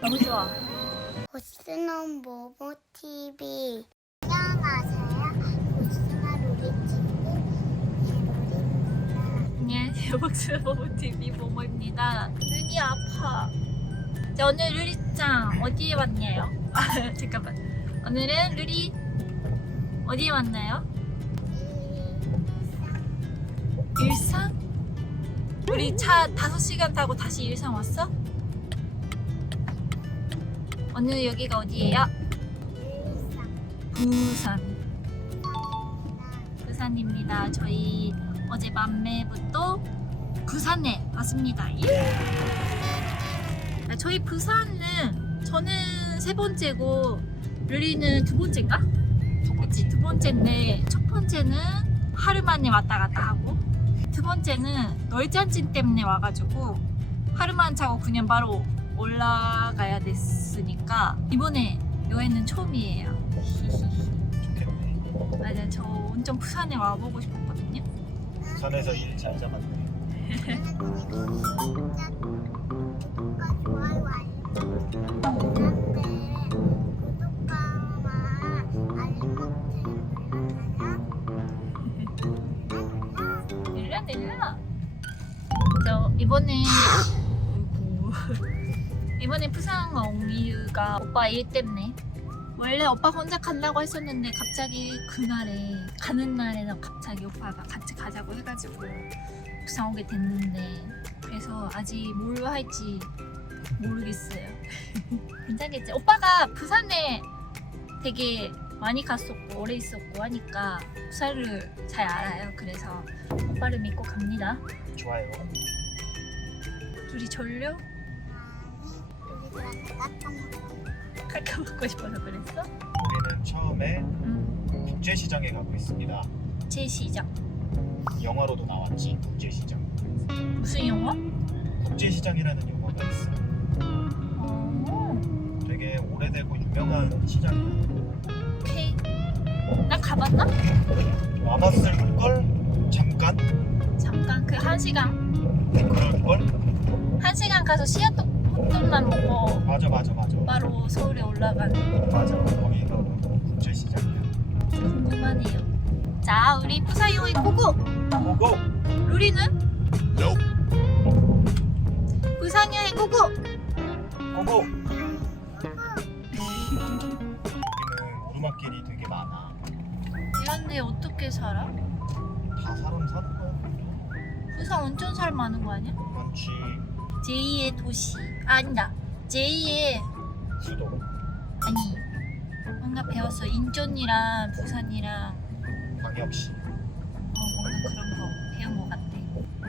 너무 좋아. 보스는 모모 TV. 안녕하세요. 보스나 로리TV. 안녕하세요. 복스모모 TV 모모입니다. 눈이 아파. 자, 오늘 루리짱 어디에 왔냐요? 아, 잠깐만. 오늘은 루리 어디에 왔나요? 우리 차 5시간 타고 다시 일산 왔어? 오늘 여기가 어디예요? 부산. 부산입니다. 저희 어제 밤매부터 부산에 왔습니다. 예! 아, 저희 부산은 저는 세 번째고 르리는 두 번째인가? 그치 두 번째인데 첫 번째는 하루 만에 왔다 갔다 하고 두 번째는 널짠찐 때문에 와가지고 하루만 자고 그냥 바로 올라가야 됐으니까 이번에 여행은 처음이에요. 좋겠네. 맞아 저 온전 부산에 와보고 싶었거든요. 부산에서 일 잘 잡았네. 이번에 부산 온 이유가 오빠 일 때문에. 원래 오빠 혼자 간다고 했었는데 갑자기 그날에 가는 날에는 갑자기 오빠가 같이 가자고 해가지고 부산 오게 됐는데 그래서 아직 뭘 할지 모르겠어요. 괜찮겠지? 오빠가 부산에 되게 많이 갔었고 오래 있었고 하니까 부산을 잘 알아요. 그래서 오빠를 믿고 갑니다. 좋아요. 둘이 졸려? 카카 먹고 싶어서 그랬어? 우리는 처음에 응. 국제시장에 가고 있습니다. 제 시작. 영화로도 나왔지. 국제시장. 무슨 영화? 국제시장이라는 영화가 있어. 어. 되게 오래되고 유명한 시장이야. 오케이. 나 가봤나? 와봤을 걸 잠깐 잠깐 그 한 시간 그럴 걸. 한 시간 가서 시아떡 헛돈만 먹고 맞아 맞아 맞아. 바로 서울에 올라간 맞아. 거기가 국제시장이야. 궁금하네요. 자, 우리 부산 여행 고고. 고고. 루리는? 부산 여행 고고. 고고. 여기는 오르막길이 되게 많아. 이런데 어떻게 살아? 다 사람 사는 거야. 부산 온천 살 많은 거 아니야? 많지. 제2의 도시. 아, 아니다. 제2의 수도. 아니 뭔가 배웠어. 인천이랑 부산이랑 광역시. 어, 뭔가 그런 거 배운 것 같아.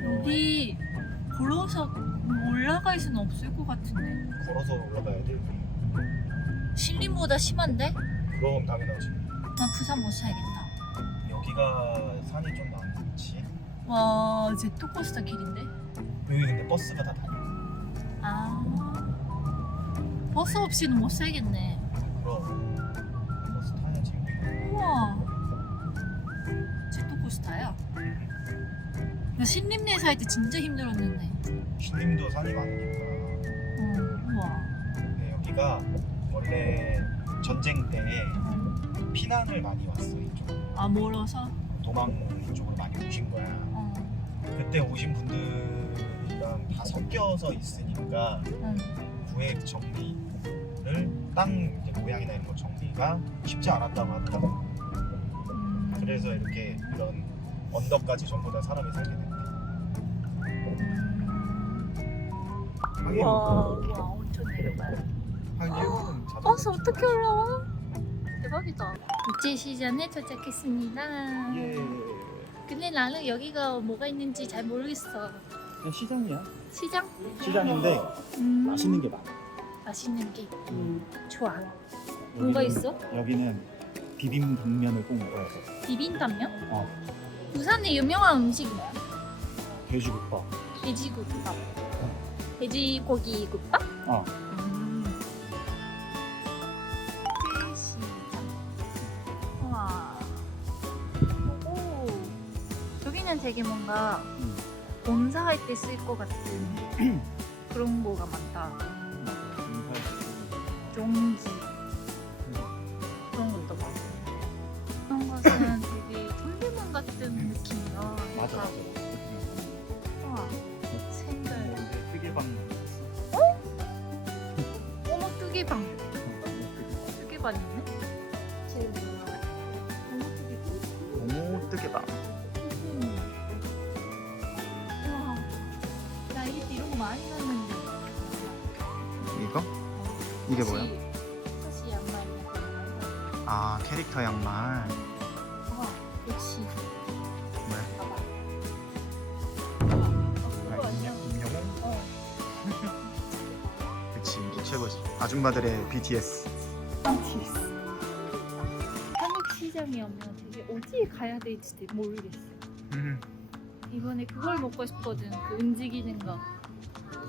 여기 걸어서 올라갈 수는 없을 것 같은데. 걸어서 올라가야 돼. 신림보다 심한데? 그럼 당연하지. 난 부산 못 살겠다. 여기가 산이 좀 많지. 와, 제트코스터 길인데? 여기 근데 버스가 다 다녀. 아. 버스 없이는 못 살겠네. 그럼 버스 타야지. 우와. 제트코스터야. 나 신림내 살 때 진짜 힘들었는데. 신림도 산이 많으니까. 어, 우와. 근데 여기가 원래 전쟁 때 어. 피난을 많이 왔어 이쪽. 아, 멀어서? 도망 이쪽으로 많이 오신 거야. 어. 그때 오신 분들 이랑 다 섞여서 있으니까 응. 구획 정리를 땅 이제 모양이나 이런 거 정리가 쉽지 않았다고 하더라고. 음. 그래서 이렇게 이런 언덕까지 전부 다 사람이 살게 됐대. 와, 우와, 엄청 내려가요. 한 1분은 자전거 버스 어떻게 올라와? 대박이다. 국제 시장에 도착했습니다. 예. 근데 나는 여기가 뭐가 있는지 잘 모르겠어. 그냥 시장이야. 시장? 시장인데 음, 맛있는 게 많아. 맛있는 게 좋아. 여기는- 뭐가 있어? 여기는 비빔 당면을 꼭 먹어야 돼. 비빔탕면? 어. 부산의 유명한 음식 뭐야? 돼지국밥. 돼지국밥. 돼지고기 국밥? 어. 음. 시장. 와. 오. 여기는 되게 뭔가 음. 본사할 때 쓸 것 같은 그런 거가 많다. 종지 그런 것도 많고 그런 것은 되게 돌리문 같은 느낌이야. 맞아 맞아. 우와, 생글. 특이방. 어머 뜨개방. 뜨개방 있 이게 뭐야? 사실 양말이야. 아 캐릭터 양말. 와, 역시. 봐봐. 아, 어, 임영-? 어. 그치 최고지. 아줌마들의 BTS. 한국 시장에 오면 되게 어디에 가야 될지 되게 모르겠어. 음. 이번에 그걸 먹고 싶거든. 그 움직이는 거.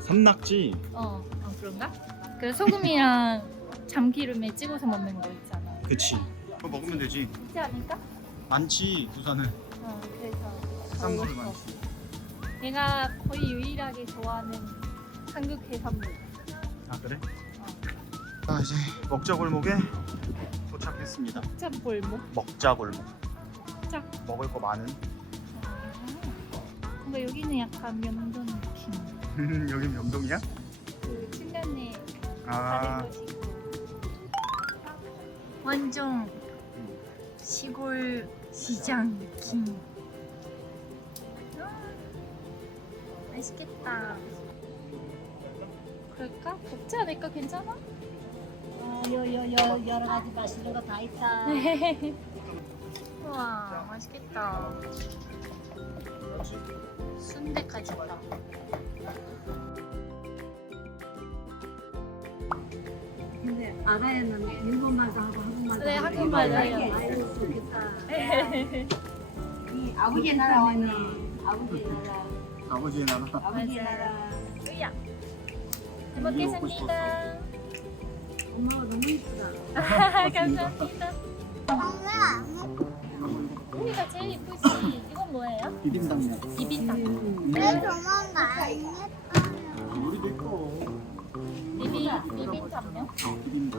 산낙지. 어, 어 그런가? 그 소금이랑 참기름에 찍어서 먹는 거 있잖아. 그치. 그거 먹으면 되지. 있지 않을까? 많지 부산은. 어, 그래서 해산물을 많이. 싶어. 내가 거의 유일하게 좋아하는 한국 해산물. 아 그래? 어. 아 이제 먹자골목에 도착했습니다. 짭골목. 먹자골목. 짝. 먹을 거 많은. 뭔가 여기는 약간 명동 느낌. 여기 명동이야? 아 다른 곳이고. 시골 시장 느낌. 아, 맛있겠다. 그럴까? 덥지 않을까? 괜찮아? 어, 여, 여, 여, 여러 가지 맛있는 거 다 있다. 우와, 맛있겠다. 순대까지 있다. 알아야는 일본말도 하고 한국말도 네, 하고 한국말도 해요. 알고 좋겠다. 이 아버지 나라 왔네. 아버지 나라. 아버지의 나라. 아버지 나라. 으야. 잘 먹겠습니다. 엄마가 너무 이쁘다. 감사합니다. 왜 우리가 제일 이쁘지. 이건 뭐예요? 비빔당면. 비빔밥. 음. 저만 안 예뻐요? 우리도 있고. 비빔 비빔밥면. 어, 비빔당.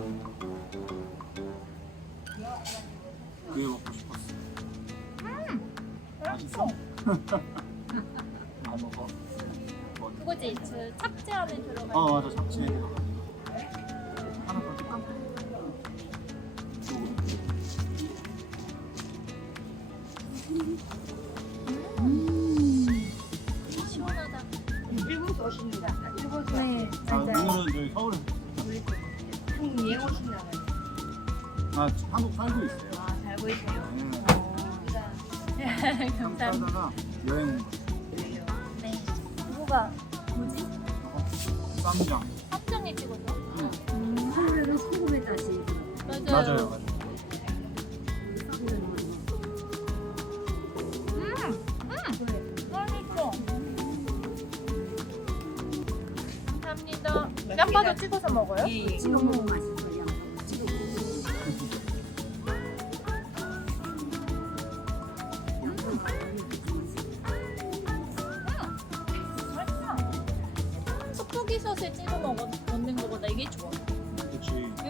그게 먹고 싶었어. 맛있어. 안 먹어. 뭐, 그거지. 그 찹채 안에 들어가. 어 맞아 잡채 들어가지고. 하나 더 줄까? 시원하다. 일본에서 오십니다. 일본에서 네. 아 오늘은 저희 서울. 한국 예 오신다고. 아 한국 살고 있어요. 아, 살고 있어요. 네. 이쁘다. 감사합니다. 살다가 여행 온 거예요. 그래요. 네. 뭐가 뭐지? 저거 쌈장. 합정에 찍어서. 응. 한국에는 소금에 다시. 맞아요. 맞아요. 맞아요. 맛있어. 감사합니다. 양파도 찍어서 먹어요? 예, 예. 찍어 먹으면 맛있어요. 찍어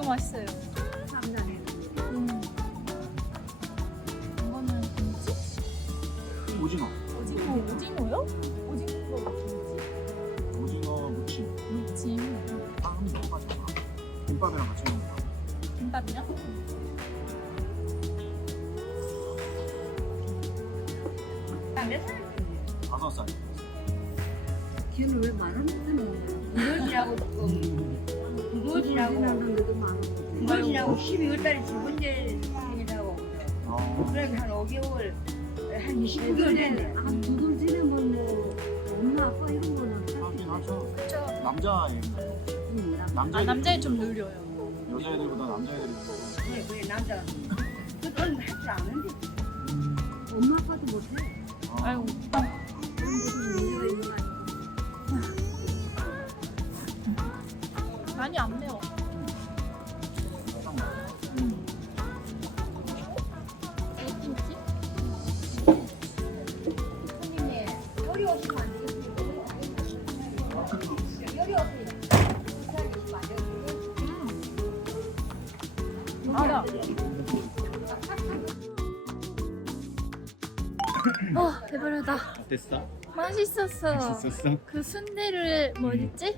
맛있어요. 쌈장에. 음. 이거는 김치? 오징어. 오징어, 오징어요? 오징어가 김치? 오징어 무침. 무침. 빵이 너무 맛있어. 김밥이랑 같이 먹는 거. 김밥이요? 몇 살? 다섯 살. 걔는 왜 말을 못하는 거야? 이것이라고 이것이라고 이것이라고 12월달에 두 번째 생이라고 어. 그래 한 5개월 한 29개월 됐네 한두 달 지나면 뭐 엄마 아빠 이런 거는 하긴 하죠. 그쵸. 남자애. 아, 남자애들. 남자애 좀 느려요. 여자애들보다 남자애들이 더. 그래 그래 남자 그건 할줄 아는데 엄마 아빠도 못해 어. 아이고. 많이 안 매워. 어 대박이다. 어땠어? 맛있었어. 맛있었어? 그 순대를 음. 뭐였지?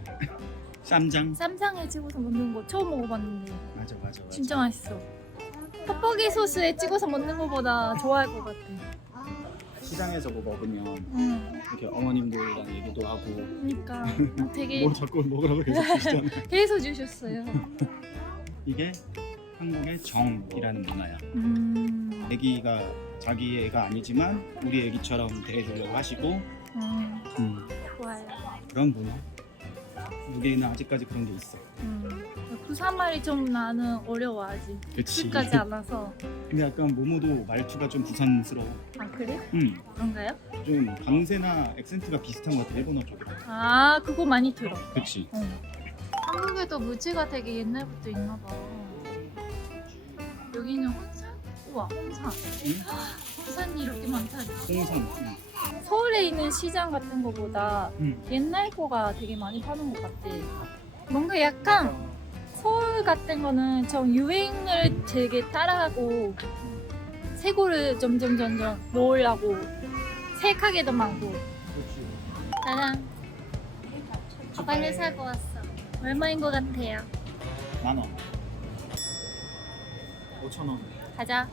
쌈장. 쌈장에 찍어서 먹는 거 처음 먹어봤는데 맞아 맞아 맞아. 진짜 맛있어. 떡볶이 소스에 찍어서 먹는 거보다 좋아할 것 같아. 시장에서 뭐 먹으면 응. 이렇게 어머님들이랑 얘기도 하고 그러니까 되게 뭐 자꾸 먹으라고 계속 주시잖아. 계속 주셨어요. 이게 한국의 정이라는 문화야. 음. 애기가 자기 애가 아니지만 우리 애기처럼 대해주려고 하시고 음. 음, 좋아요. 그런 문화. 무게는 아직까지 그런 게 있어. 음. 부산 말이 좀 나는 어려워 아직. 그치. 익숙하지 않아서. 근데 약간 모모도 말투가 좀 부산스러워. 아 그래? 음, 그런가요? 좀 강세나 액센트가 비슷한 것 같아 일본어 쪽이랑. 아 그거 많이 들어. 그치. 어. 한국에도 무지가 되게 옛날부터 있나 봐. 여기는 혼산? 우와 혼산. 혼 산이 이렇게 많다니. 홍삼. 음. 서울에 있는 시장 같은 거보다 음. 옛날 거가 되게 많이 파는 것 같아. 뭔가 약간 서울 같은 거는 좀 유행을 되게 따라가고 새 거를 점점 점점 넣으려고 새 가게도 많고. 짜잔. 가발을 사고 왔어. 얼마인 것 같아요? 만 원. 5천 원. 가자.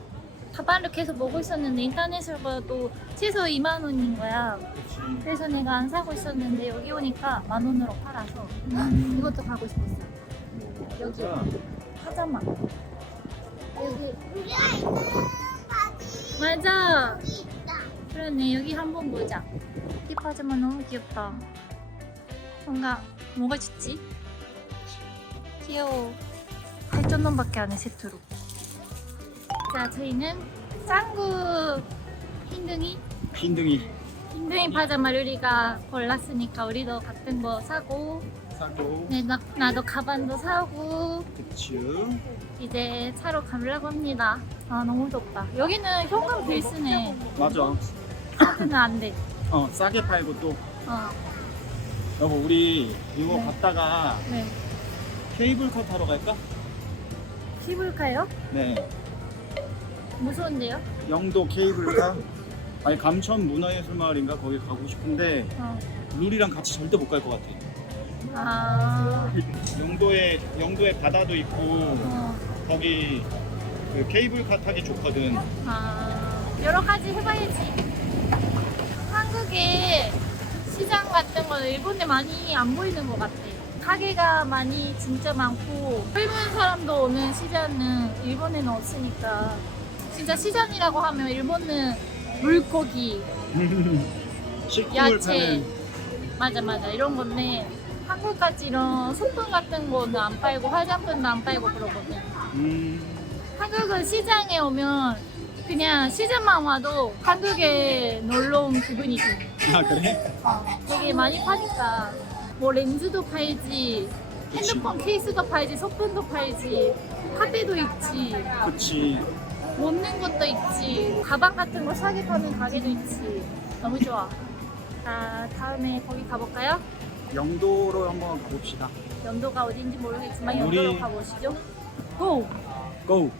가발을 계속 보고 있었는데 인터넷으로 봐도 최소 2만 원인 거야. 그치. 그래서 내가 안 사고 있었는데 여기 오니까 만 원으로 팔아서 이것도 가고 싶었어. 여기 파자마. 여기 우리가 있는 바지 맞아. 있다. 그러네 여기 한번 보자. 이 파자마 너무 귀엽다. 뭔가 뭐가 좋지? 귀여워. 8,000원밖에 안 해 세트로. 자 저희는 짱구 흰둥이 흰둥이 흰둥이 파자마 류리가 골랐으니까 우리도 같은 거 사고 사고. 네, 나, 나도 가방도 사고 그치. 이제 차로 가려고 합니다. 아 너무 덥다. 여기는 현금 필수네. 맞아. 카드는 안 돼. 어 싸게 팔고 또 어, 여보 우리 이거 네. 갔다가 네. 케이블카 타러 갈까? 피부일까요? 네. 무서운데요? 영도 케이블카. 아니 감천 문화예술마을인가 거기 가고 싶은데 어. 룰이랑 같이 절대 못 갈 것 같아. 아, 영도에 영도에 바다도 있고 어, 거기 그 케이블카 타기 좋거든. 아, 여러 가지 해봐야지. 한국에 시장 같은 거는 일본에 많이 안 보이는 것 같아. 가게가 많이 진짜 많고 젊은 사람도 오는 시장은 일본에는 없으니까 진짜 시장이라고 하면 일본은 물고기, 식품을 야채 파는 맞아 맞아 이런 건데 한국같이 이런 소품 같은 거는 안 팔고 화장품도 안 팔고 그러거든. 음, 한국은 시장에 오면 그냥 시장만 와도 한국에 놀러 온 기분이 들. 아 그래? 되게 많이 파니까 뭐 렌즈도 팔지, 핸드폰 케이스도 팔지, 소품도 팔지, 카페도 있지, 그치. 먹는 것도 있지, 가방 같은 거 싸게 파는 가게도 있지. 너무 좋아. 자 다음에 거기 가볼까요? 영도로 한번 가봅시다. 연도가 어딘지 모르겠지만 우리- 연도로 가보시죠. 고! 고!